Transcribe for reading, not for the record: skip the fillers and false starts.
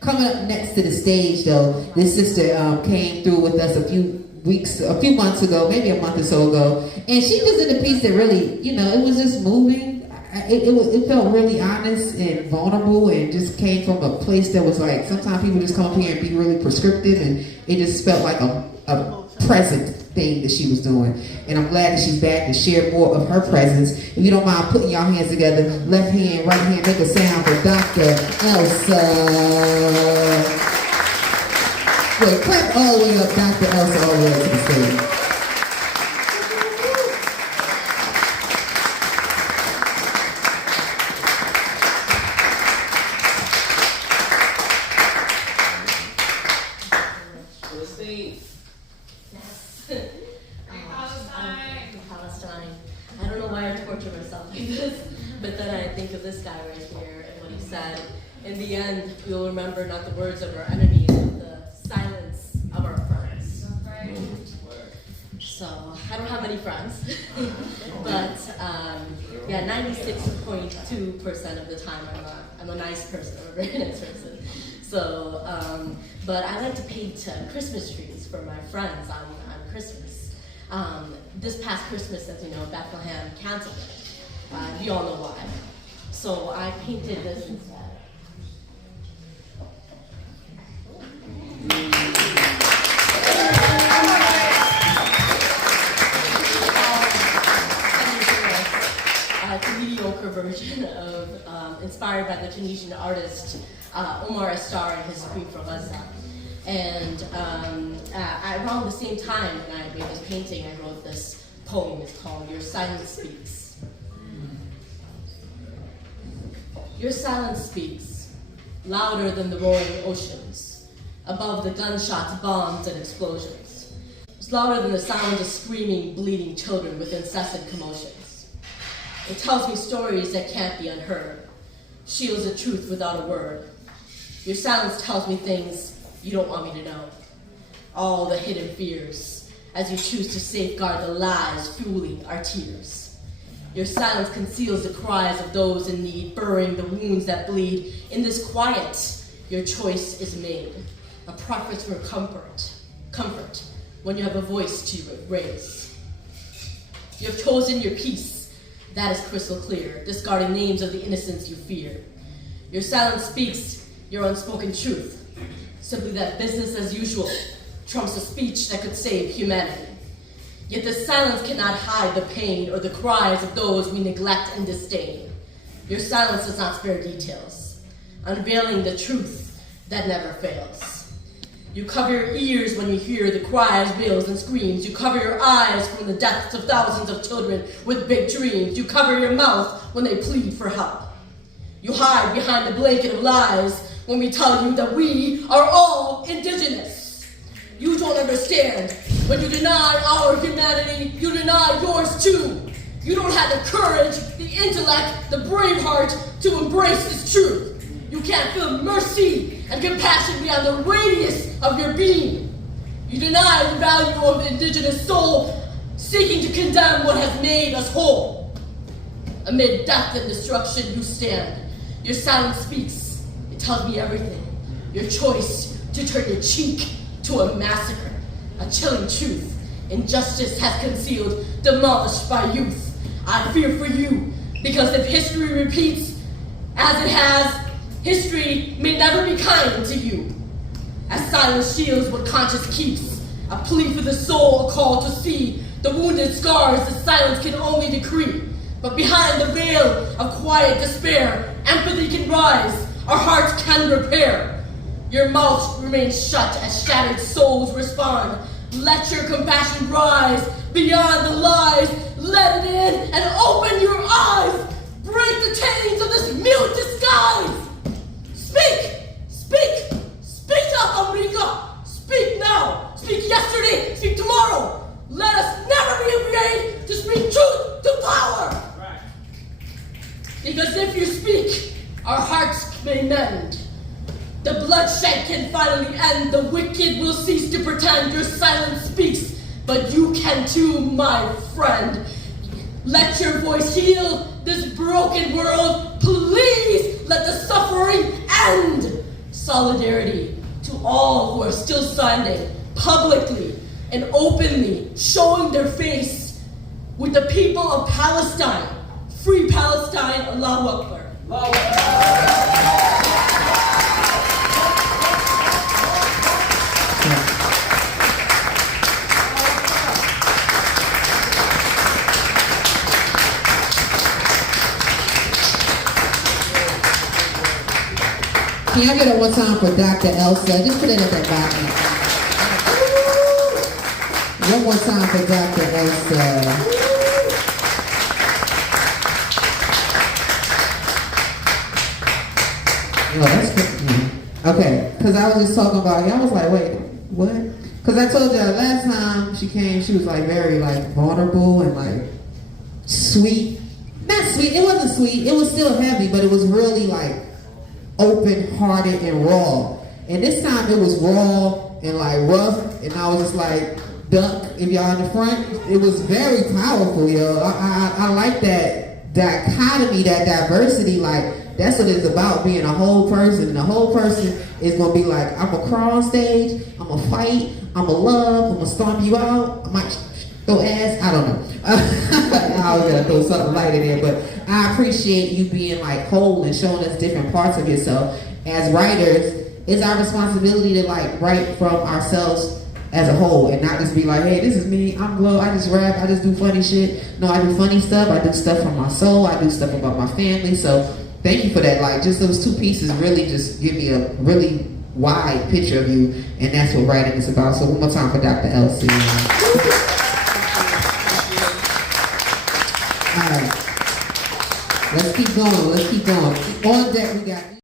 Coming up next to the stage, though, this sister came through with us a few months ago, maybe a month or so ago, and she was in a piece that really, it was just moving. It felt really honest and vulnerable, and just came from a place that was like, sometimes people just come up here and be really prescriptive, and it just felt like a present thing that she was doing. And I'm glad that she's back to share more of her presence. If you don't mind putting y'all hands together, left hand, right hand, make a sound for Dr. Elsa. Wait, clap all the way up, Dr. Elsa, all the way up to the stage. Palestine. I don't know why I torture myself like this, but then I think of this guy right here and what he said. In the end, we will remember not the words of our enemies, but the silence of our friends. So, I don't have many friends, but 96.2% of the time I'm a nice person, I'm a very nice person. So, but I like to paint Christmas trees for my friends on Christmas. This past Christmas, as you know, Bethelem canceled it. You all know why. So I painted this instead. It's a mediocre version of, inspired by the Tunisian artist Omar Estaar and his screen from Elsa. And around the same time when I made this painting, I wrote this poem. It's called Your Silence Speaks. Your silence speaks, louder than the roaring oceans, above the gunshots, bombs, and explosions. It's louder than the sound of screaming, bleeding children with incessant commotions. It tells me stories that can't be unheard, shields the truth without a word. Your silence tells me things you don't want me to know. All the hidden fears, as you choose to safeguard the lies fueling our tears. Your silence conceals the cries of those in need, burying the wounds that bleed. In this quiet, your choice is made. A preference for comfort, when you have a voice to raise. You have chosen your peace, that is crystal clear, discarding names of the innocents you fear. Your silence speaks your unspoken truth, simply that business as usual trumps a speech that could save humanity. Yet the silence cannot hide the pain or the cries of those we neglect and disdain. Your silence does not spare details, unveiling the truth that never fails. You cover your ears when you hear the cries, wails, and screams. You cover your eyes from the deaths of thousands of children with big dreams. You cover your mouth when they plead for help. You hide behind the blanket of lies when we tell you that we are all indigenous. You don't understand. When you deny our humanity, you deny yours too. You don't have the courage, the intellect, the brave heart to embrace this truth. You can't feel mercy and compassion beyond the radius of your being. You deny the value of the indigenous soul, seeking to condemn what has made us whole. Amid death and destruction, you stand. Your silence speaks. It tells me everything. Your choice to turn your cheek to a massacre, a chilling truth. Injustice has concealed, demolished by youth. I fear for you, because if history repeats as it has, history may never be kind to you. As silence shields what conscience keeps, a plea for the soul, a call to see the wounded scars the silence can only decree. But behind the veil of quiet despair, empathy can rise, our hearts can repair. Your mouth remains shut as shattered souls respond. Let your compassion rise beyond the lies. Let it in and open your eyes. Break the chains of this mute disguise. Speak, speak, speak up, America. Speak now, speak yesterday, speak tomorrow. Let us never be afraid to speak truth to power. Right. Because if you speak, our hearts may mend. The bloodshed can finally end. The wicked will cease to pretend. Your silence speaks, but you can too, my friend. Let your voice heal this broken world. Please let the suffering end. solidarity to all who are still standing publicly and openly showing their face with the people of Palestine. Free Palestine, Allahu Akbar. Allahu Akbar. Can I get it one time for Dr. Elsa? Just put it at that bottom. One more time for Dr. Elsa. Oh, that's good. Okay, because I was just talking about, y'all was like, wait, what? Because I told y'all last time she came, she was like very like vulnerable and like sweet. Not sweet, it wasn't sweet, it was still heavy, but it was really like open-hearted and raw. And this time it was raw and like rough, and I was just like, duck, if y'all in the front. It was very powerful, yo. I like that dichotomy, that diversity. Like, that's what it's about, being a whole person. And the whole person is gonna be like, I'm gonna crawl on stage, I'm gonna fight, I'm gonna love, I'm gonna stomp you out, I might throw ass, I don't know. I was gonna throw something light in there, but I appreciate you being like whole and showing us different parts of yourself. As writers, it's our responsibility to like write from ourselves as a whole and not just be like, hey, this is me, I'm Glo, I just rap, I just do funny shit. No, I do funny stuff, I do stuff from my soul, I do stuff about my family. So thank you for that. Like, just those two pieces really just give me a really wide picture of you, and that's what writing is about. So one more time for Dr. Elsa. All right. Let's keep going. On deck, we got